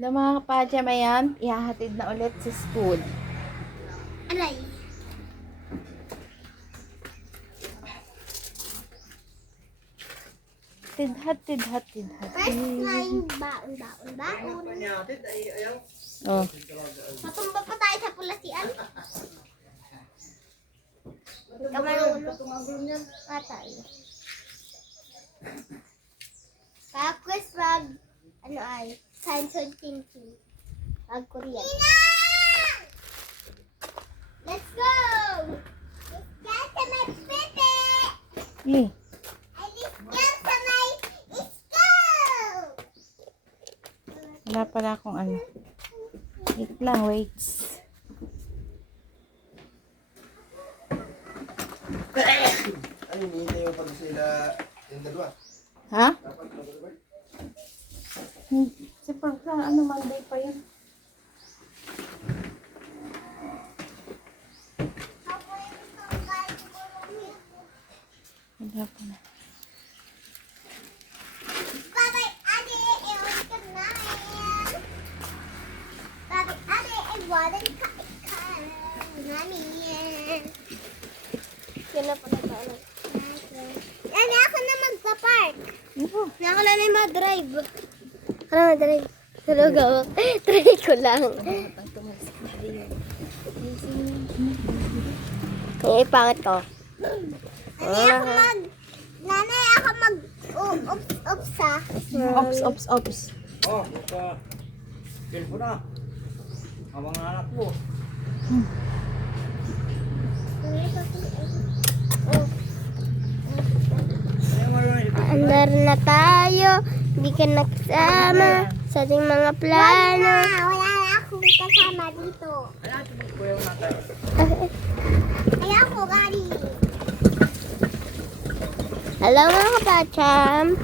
Na mga kapajam, ayan, ihahatid na ulit sa school. Aray. Tidhat. First line, baon. Oh. Matumba pa tayo sa pulasian. Kamarunong. Atay. Tapos pag, science and thinking. Pag Korean. Let's go! Let's go to my city! Eh, Let's go to my school! wala pala akong ano. Wait lang, wait. Ano hinihintay mo pa sila yung dalawa? Ha? Dapat mag-record? Si Pagka, ano, Monday pa yun. Wala pa na. Babay, ate, ewan ka na yan. Babay, ate, ewan ka ikaw. Nani yan. Kailan pa na ba? Nani, ako na magpa-park. Ano? Ako na mag-drive. Ako na mag-drive. Talaga, try ko lang. Eh, pangit ko. Nanay, ako mag-ups ha. Ops. Oh, maka... Pilpo na. Ang mga anak mo. Andar na tayo, hindi ka nakasama sa ating mga plano. Wala na akong kasama dito. Ay, ako, Gary. Hello mga kapacham.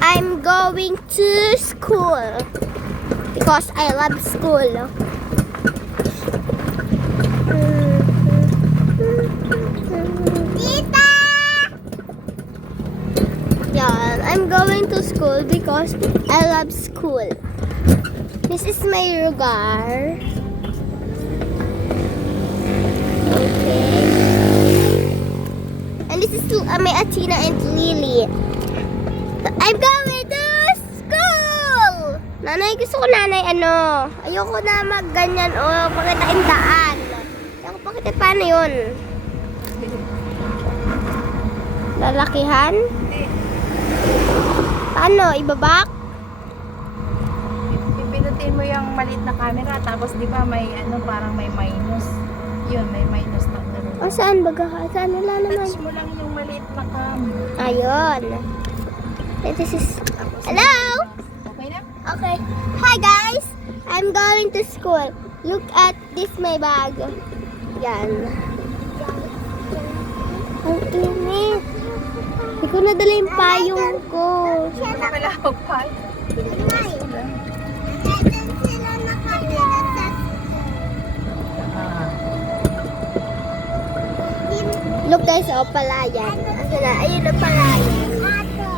I'm going to school because I love school. Tita! Yeah, I'm going to school because I love school. This is my lugar. Okay. And this is my Athena and Lily. I'm going to school! Nanay, gusto ko nanay ayoko na magganyan o pakita yung daan. Ayoko pakita paano yun. Lalakihan? Paano? Ibabak? Pipinutin mo yung maliit na camera, tapos di ba may ano, parang may minus. Yun, may minus na gano'n. O saan baga ka? Saan wala naman? Touch mo lang yung maliit na camera. Ayun. This is... Hello? Okay na? Okay. Hi guys! I'm going to school. Look at this my bag. Yan. Ang init. Hindi ko nadala yung payong ko. Hindi pala ako pa. Look guys, palayan. Ayun ang palayan.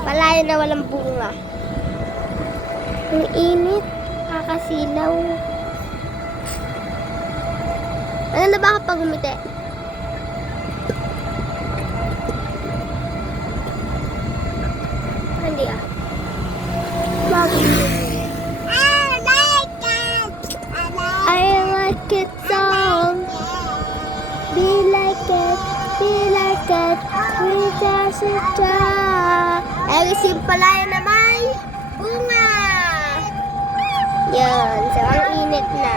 Palayan na walang bunga. Ang init. Kakasilaw. Ano na ba kapag humiti? Hindi ah. I like it song. Be like it. We just try. Ay, simpalayan na may bunga. Yan. So, ang init na.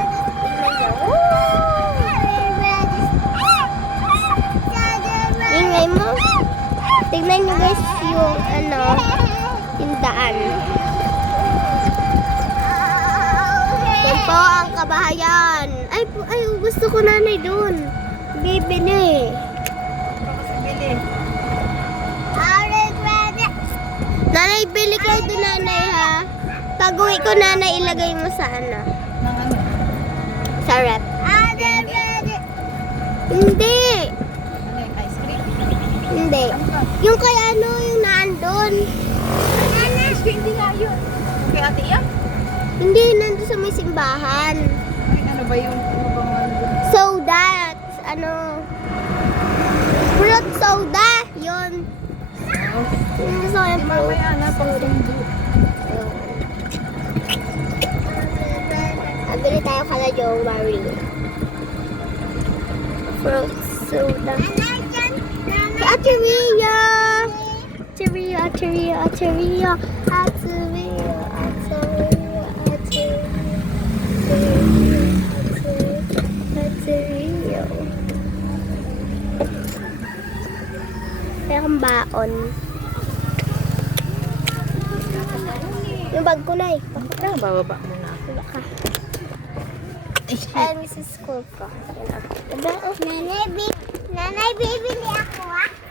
Ingay mo. Tignan nyo guys yung yung daan. Yan po ang kabahayan. Ay, gusto ko nanay dun. Bibili. Nanay, bili kayo doon nanay ha. Pag-uwi ko nanay, ilagay mo sa ano? Sa rep. Hindi. Ano yung ice cream? Hindi. Yung kay yung naandun. Hindi nga yun. Kay ate yan? Hindi, nandun sa may simbahan. Ay, ano ba yung ano bang ano dun? Soda. Ano? Fruit soda. Yun. Yung gusto ko yung fruit Mamaya na pang sundo. Bili tayo kala Joe Marie. Fruit soda. Si Ate Ria! Ate Ria, Ate Ria, Ate Ria. Ate Ria, Ate Ria, Ate Ria. Ate Ria. Kaya kang baon. Yung bag ko na eh. Tara, bababa muna ako. Baka. Ay, Mrs. School ko. Nanay, bibili ako ah.